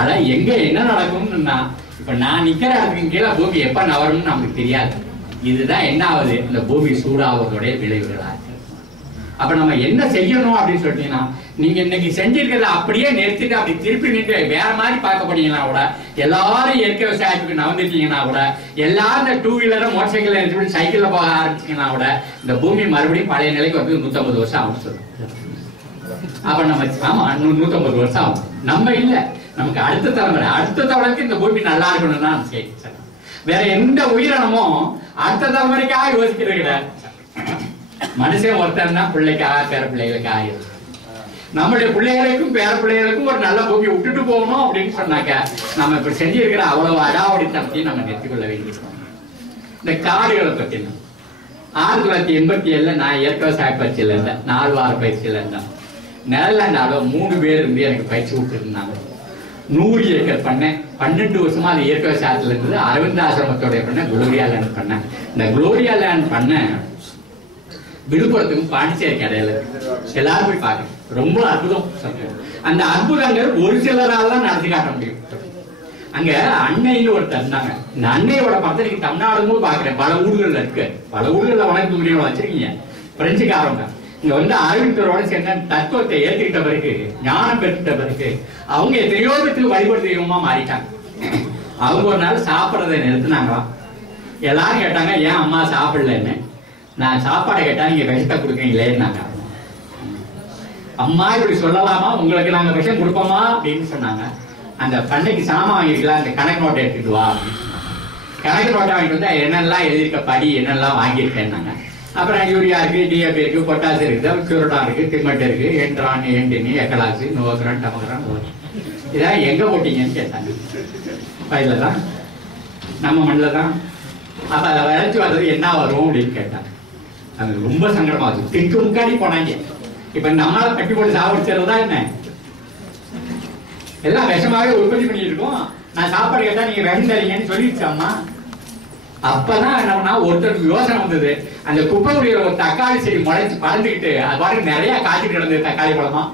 ஆனா எங்க என்ன நடக்கும்னா இப்ப நான் நிக்கிற இடத்துக்கு கீழே பூமி எப்ப நவரும்னு நமக்கு தெரியாது. இதுதான் என்ன ஆகுது, இந்த பூமி சூடாவதோடைய விளைவுகளா. அப்ப நம்ம என்ன செய்யணும் அப்படின்னு சொல்லிட்டீங்கன்னா, நீங்க இன்னைக்கு செஞ்சிருக்கிறத அப்படியே நிறுத்திட்டு அப்படி திருப்பி நின்று வேற மாதிரி பார்க்க போனீங்கன்னா கூட, எல்லாரும் இயற்கை விவசாயத்துக்கு நவந்துட்டீங்கன்னா கூட, எல்லாரும் இந்த 2 வீலரை மோட்டர் சைக்கிள் எடுத்துட்டு சைக்கிள்ல போக ஆரம்பிச்சீங்கன்னா கூட, இந்த பூமி மறுபடியும் பழைய நிலைக்கு வந்து 150 வருஷம் ஆகும் சொல்லுவோம். அப்ப நம்ம ஆமா 150 வருஷம் ஆகும். நம்ம இல்ல, நமக்கு அடுத்த தலைமுறைக்கு இந்த பூமி நல்லா இருக்கணும்னா வேற எந்த உயிரினமும் அடுத்த தலைமுறைக்காக யோசிக்கிறது கிடையாது. மனுஷன் ஒருத்தன் தான் பிள்ளைக்காக பேர பிள்ளைகளுக்காக. நம்முடைய பிள்ளைகளுக்கும் பேர பிள்ளைகளுக்கும் ஒரு நல்ல பூமியை விட்டுட்டு போகணும் அப்படின்னு சொன்னாக்க நம்ம இப்ப செஞ்சிருக்கிற அவ்வளவு அடாவடித்தனத்தையும் நம்ம நிறுத்திக்கொள்ள வேண்டியிருக்கோம். இந்த காடுகளை பத்தி 1987 நான் இயற்கை விவசாய பயிற்சியில இருந்தேன், 4 வார பயிற்சியில இருந்தேன். நெதர்லாண்டால 3 பேர் இருந்து எனக்கு பயிற்சி விட்டு இருந்தாங்க. 100 ஏக்கர் பண்ணேன். 12 வருஷமா அது இயற்கை விவசாயத்துல இருந்தது. அரவிந்த் ஆசிரமத்தோட பண்ண குளோரியா லேண்ட் பண்ணேன். இந்த குளோரியா லேண்ட் பண்ண விழுப்புரத்துக்கும் பாண்டிச்சேரிக்கு இடையில எல்லாரும் போய் பார்க்கணும். ரொம்ப அற்புதம். அந்த அற்புதங்கள் ஒரு சிலரால் தான் நடத்தி காட்ட முடியும். அங்க அன்னைன்னு ஒருத்தர் இருந்தாங்க. இந்த அன்னையோட படத்தை நீங்க தமிழ்நாடு பாக்குறேன், பல ஊர்கள்ல இருக்கு. பல ஊர்கள்ல வணக்க வீடியோல வச்சிருக்கீங்க. பிரெஞ்சுக்காரங்க இங்க வந்து அரவிந்தரோட சேர்ந்த தத்துவத்தை ஏற்றுக்கிட்ட பிறகு, ஞானம் பெற்றுட்ட பிறகு அவங்க எத்தனையோ பேருக்கு வழிபடு தெய்வமா மாறிட்டாங்க. அவங்க ஒரு நாள் சாப்பிட்றதை நிறுத்தினாங்களாம். எல்லாரும் கேட்டாங்க, ஏன் அம்மா சாப்பிடலன்னு. நான் சாப்பாடை கேட்டா நீங்க விஷத்தை கொடுக்குறீங்களேன்னாங்க. அம்மா இப்படி சொல்லலாமா, உங்களுக்கு நாங்க விஷம் கொடுப்போமா அப்படின்னு சொன்னாங்க. அந்த பண்ணைக்கு சாமான் வாங்கிருக்கலாம், அந்த கணக்கு நோட்டை எடுத்துட்டு வா அப்படின்னு சொன்னாங்க. கணக்கு நோட்டை வாங்கிட்டு வந்தா என்னெல்லாம் எழுதியிருக்க படி, என்னெல்லாம் வாங்கியிருக்கேன்னாங்க. அப்புறம் யூரியா இருக்கு, டிஏபி இருக்கு, பொட்டாசு இருக்குது, சுரட்டான் இருக்கு, திம்மட்டு இருக்கு, என்ட்ரான், ஏண்டினி, எக்கலாசு, நோக்ரான், டமக்ரான். இதான் எங்க போட்டீங்கன்னு கேட்டாங்க. பயில தான், நம்ம மண்ணில் தான். அப்ப அதை விளைச்சி வர்றது என்ன வரும் அப்படின்னு கேட்டாங்க. அது ரொம்ப சங்கடமா இருக்கு. திக்கு முக்காடி போனாங்க. இப்ப நம்மளால கட்டி போட்டு சாப்பிடுறதா என்ன, எல்லாம் விஷமாவே உற்பத்தி பண்ணிட்டு இருக்கோம். நான் சாப்பாடு கேட்டா நீங்க விஷம் தரீங்கன்னு சொல்லிடுச்சு அம்மா. அப்பதான் என்னன்னா ஒருத்தருக்கு யோசனை வந்தது. அந்த குப்பைக்குடியில ஒரு தக்காளி செடி முளைச்சு பறந்துக்கிட்டு அது பாட்டுக்கு நிறைய காய்ச்சிட்டு கிடந்தது. தக்காளி பழமா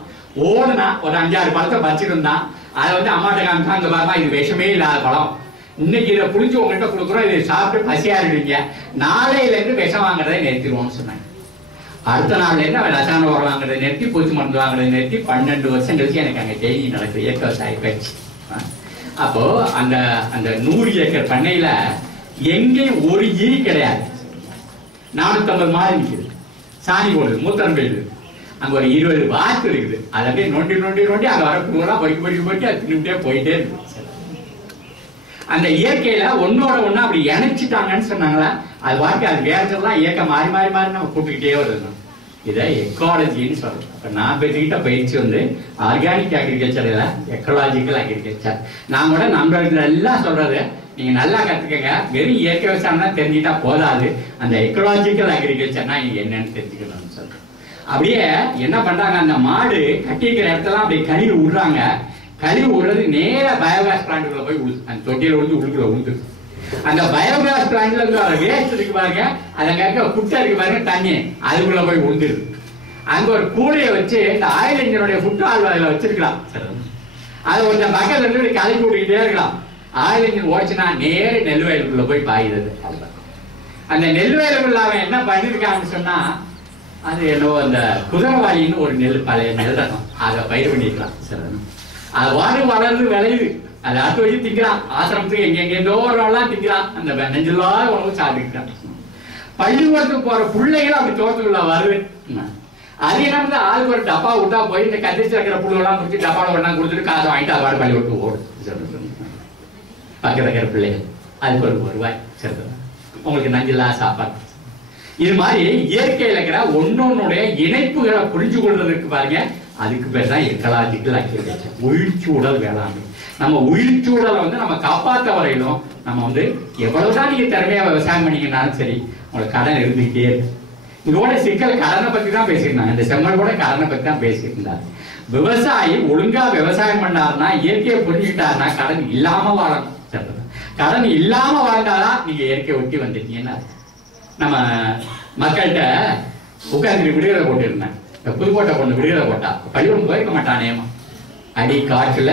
ஓடுனா ஒரு 5-6 பழத்தை பறிச்சுட்டு இருந்தான். அதை வந்து அம்மாட்ட காமிச்சா, அங்க பாருமா இது விஷமே இல்லாத பழம், இன்னைக்கு இதை புளிச்சு உங்ககிட்ட கொடுக்குறோம், இதை சாப்பிட்டு பசியாறிடுவீங்க, நாளையில இருந்து விஷம் வாங்குறதை நிறுத்திடுவோம்னு சொன்னாங்க. அடுத்த நாள்ல இருந்து அவன் ரசாயன உரம் வாங்குறதை நிறுத்தி, பூச்சி மருந்து வாங்குறதை நிறுத்தி 12 வருஷம் கழிச்சு எனக்கு அங்க டெய்லி நடக்குது இயற்கை விவசாய பயிற்சி. அப்போ அந்த அந்த 100 ஏக்கர் பண்ணையில எங்கேயும் ஒரு ஈ கிடையாது. 450 மாடு நிற்குது, சாணி போடுது, மூத்திரம் பெய்யுது. அங்க ஒரு 20 வாத்து இருக்குது. அதை அப்படியே நோண்டி நோண்டி நோண்டி அங்க வரப்புலாம் பொறுக்கி அது தின்னுட்டே போயிட்டே இருக்கு. அந்த இயற்கையில ஒன்னோட ஒண்ணு அப்படி இணைச்சிட்டாங்கன்னு சொன்னாங்களா, அது வாக்கி அது வேறதெல்லாம் இயக்கம் மாறி மாறி மாறி நம்ம கூப்பிட்டுக்கிட்டே வருது. இதை எக்காலஜின்னு சொல்றோம். இப்ப நான் பேசிக்கிட்ட பயிற்சி வந்து ஆர்கானிக் அக்ரிகல்ச்சர் இல்ல, எக்கலாஜிக்கல் அக்ரிகல்ச்சர். நான் கூட நண்பர்கள் எல்லாம் சொல்றது, நீங்க நல்லா கத்துக்கங்க. வெறும் இயற்கை விவசாயம் தான் தெரிஞ்சுட்டா போதாது, அந்த எக்கலாஜிக்கல் அக்ரிகல்ச்சர்னா என்னன்னு தெரிஞ்சுக்கணும்னு சொல்றேன். அப்படியே என்ன பண்றாங்க, அந்த மாடு கட்டிக்கிற இடத்தெல்லாம் அப்படியே கழிவு விடுறாங்க. கழிவு விடுறது நேர பயோகேஸ் பிளான்ட்ல போய் விழுது. அந்த தொட்டியில விழுந்து உள்ளுக்குள்ள விழுந்து அந்த பயோகேஸ் பிளான்ட்ல இருந்து வர வேஸ்ட் இருக்கு பாருங்க, அதங்க இருக்க குட்டை இருக்கு பாருங்க, தண்ணி அதுக்குள்ள போய் விழுந்துருது. அங்க ஒரு கூடையை வச்சு இந்த ஆயில் இன்ஜினுடைய ஃபுட் ஆல்வாயில வச்சிருக்கலாம். அதை கொஞ்சம் பக்கத்துல இருந்து கலக்கி விட்டுக்கிட்டே இருக்கலாம். ஆயில் இன்ஜின் ஓடிச்சுன்னா நேர நெல் வயலுக்குள்ள போய் பாயுது. அந்த நெல் வயலுக்குள்ள அவன் என்ன பண்ணிருக்கான்னு சொன்னா, அது என்னவோ அந்த குதிரவாளின்னு ஒரு நெல், பழைய நெல் ரகம், அதை பயிர் பண்ணிக்கலாம். அது வளர்ந்து விளையுது. அதை அடுத்து வச்சு திங்கிறான். ஆசிரமத்துக்கு எங்கெங்கெல்லாம் திங்கிறான். அந்த நெஞ்சில்லாத உணவு சாப்பிட்டுக்கிட்டான். பள்ளிக்கூடத்துக்கு போற பிள்ளைகளும் அப்படி தோட்டத்துக்குள்ள வருது. அது என்ன வந்து ஆளுக்கு ஒரு டப்பா விட்டா போய் இந்த கத்திரிச்சு இருக்கிற புழுவெல்லாம் முடிச்சு டப்பாவில் ஒன்றா கொடுத்துட்டு காசை வாங்கிட்டு அது வாடு பள்ளிக்கூடத்துக்கு ஓடும். பக்கத்தில் இருக்கிற பிள்ளைகள் அதுக்கு ஒரு ரூபாய் சேர்த்து உங்களுக்கு நஞ்சில்லா சாப்பாடு. இது மாதிரி இயற்கையில் இருக்கிற ஒன்னொன்னுடைய இணைப்புகளை புரிஞ்சு கொள்றதுக்கு பாருங்க, அதுக்கு பேர் தான் எக்கலாஜிக்கல் அக்ரிகல்ச்சர், உயிர்ச்சூழல் வேளாண்மை. நம்ம உயிர்ச்சூழலை வந்து நம்ம காப்பாற்ற வரையிலும் நம்ம வந்து எவ்வளவுதான் நீங்க திறமையா விவசாயம் பண்ணீங்கன்னாலும் சரி, உங்களுக்கு கடன் இருந்துகிட்டே இருக்கு. இதோட சிக்கல் கடனை பத்தி தான் பேசியிருந்தாங்க. இந்த செம்மல் கூட கடனை பத்தி தான் பேசியிருந்தாங்க. விவசாயி ஒழுங்கா விவசாயம் பண்ணாருன்னா, இயற்கையை புரிஞ்சுக்கிட்டாருன்னா கடன் இல்லாம வாழணும். கடன் இல்லாம வாழ்ந்தாதான் நீங்க இயற்கையை ஒட்டி வந்துட்டீங்கன்னா. நம்ம மக்கள்கிட்ட உட்கார்ந்து விடுதலை போட்டு இருந்தேன். புதுக்கோட்டை பொண்ணு விடுதலை போட்டா பள்ளிக்கூடம் போயிருக்க மாட்டானேமா, அடி காற்றுல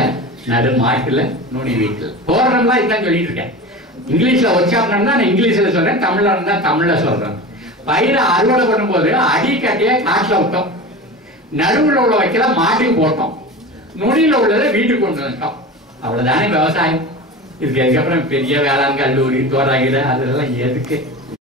நடு மாட்டுல நுனி வீட்டுல போடுறோம்லாம் இதுதான் சொல்லிட்டு இருக்கேன். இங்கிலீஷ்ல ஒர்க் ஷாப் நடந்தா நான் இங்கிலீஷ்ல சொல்றேன், தமிழ்ல இருந்தா தமிழ்ல சொல்றேன். பயிரை அறுவடை பண்ணும்போது அடிக்கட்டையே காட்டுல விட்டோம், நடுவுல உள்ள வைக்கல மாட்டுக்கு போட்டோம், நுனியில உள்ளதை வீட்டுக்கு கொண்டு வந்துட்டோம். அவ்வளவுதானே விவசாயம். இதுக்கு அதுக்கப்புறம் பெரிய வேளாண் கல்லூரி தோராகிற அதெல்லாம் எதுக்கு?